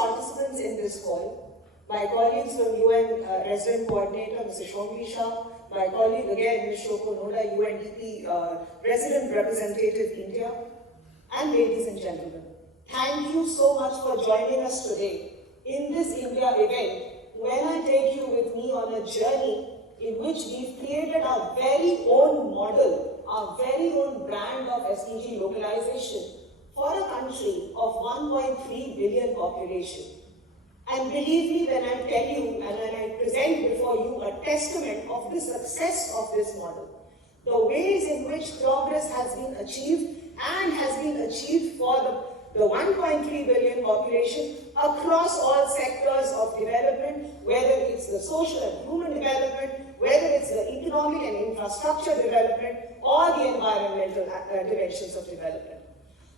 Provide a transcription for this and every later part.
participants in this call, my colleagues from UN Resident Coordinator, Mr. Shongri Shah, my colleague again, Ms. Shoko Noda, UNDP Resident Representative India, and ladies and gentlemen, thank you so much for joining us today in this India event when I take you with me on a journey in which we've created our very own model, our very own brand of SDG localization for a country of 1.3 billion population. And believe me when I tell you and when I present before you a testament of the success of this model, the ways in which progress has been achieved and has been achieved for the 1.3 billion population across all sectors of development, whether it's the social and human development, whether it's the economic and infrastructure development, or the environmental dimensions of development.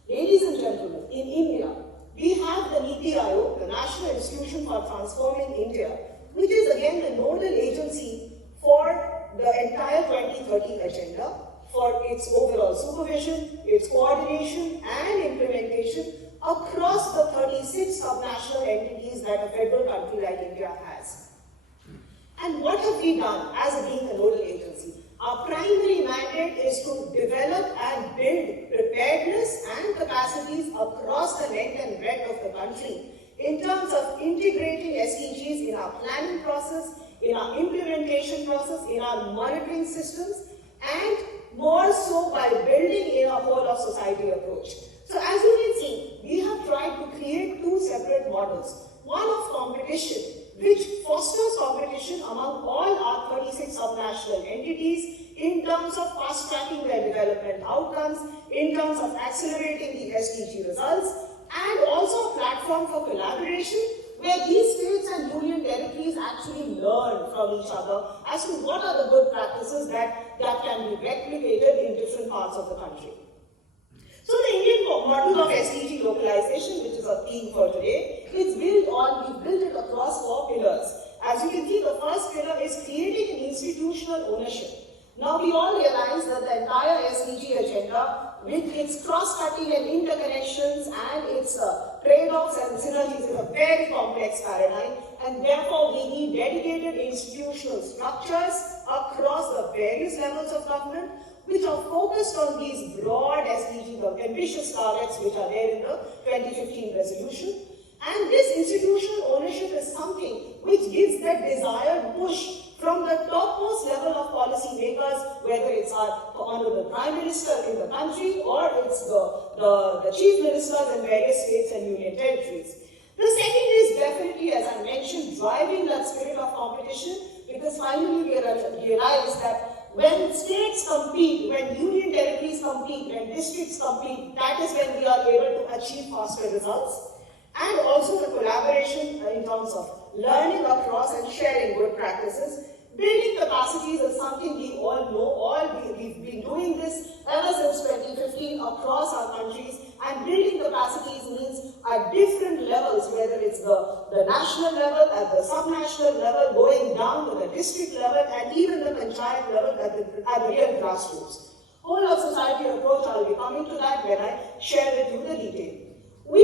Ladies and gentlemen, in India, we have the NITI Aayog, the National Institution for Transforming India, which is again the nodal agency for the entire 2030 agenda, for its overall supervision, its coordination and implementation across the 36 subnational entities that a federal country like India has. And what have we done as being a nodal agency? Our primary mandate is to develop and build preparedness and capacities across the length and breadth of the country in terms of integrating SDGs in our planning process, in our implementation process, in our monitoring systems, and more so by building in a whole of society approach. So as you can see, we have tried to create two separate models. One of competition, which fosters competition among all our 36 subnational entities in terms of fast-tracking their development outcomes, in terms of accelerating the SDG results, and also a platform for collaboration where these states and union territories actually learn from each other as to what are the good practices that can be replicated in different parts of the country. So the Indian model of SDG localization, which is a theme for today, is built on, we built it across 4 pillars. As you can see, the first pillar is creating an institutional ownership. Now we all realize that the entire SDG agenda, with its cross-cutting and interconnections and its trade-offs and synergies, is a very complex paradigm, and therefore we need dedicated institutional structures across the various levels of government, which are focused on these broad SDG, the ambitious targets which are there in the 2015 resolution. And this institutional ownership is something which gives that desired push from the topmost level of policy makers, whether it's our Honorable Prime Minister in the country or it's the Chief Ministers in various states and union territories. The second is definitely, as I mentioned, driving that spirit of competition, because finally we realize that when states compete, when union territories compete, when districts compete, that is when we are able to achieve faster results. And also the collaboration in terms of learning across and sharing good practices. Building capacities is something we all know, we've been doing this ever since 2015 across our countries, and building capacities means at different levels, whether it's the national level, at the subnational level, going down to the district level, and even the panchayat level at the real grassroots. Whole of society approach, I'll be coming to that when I share with you the details.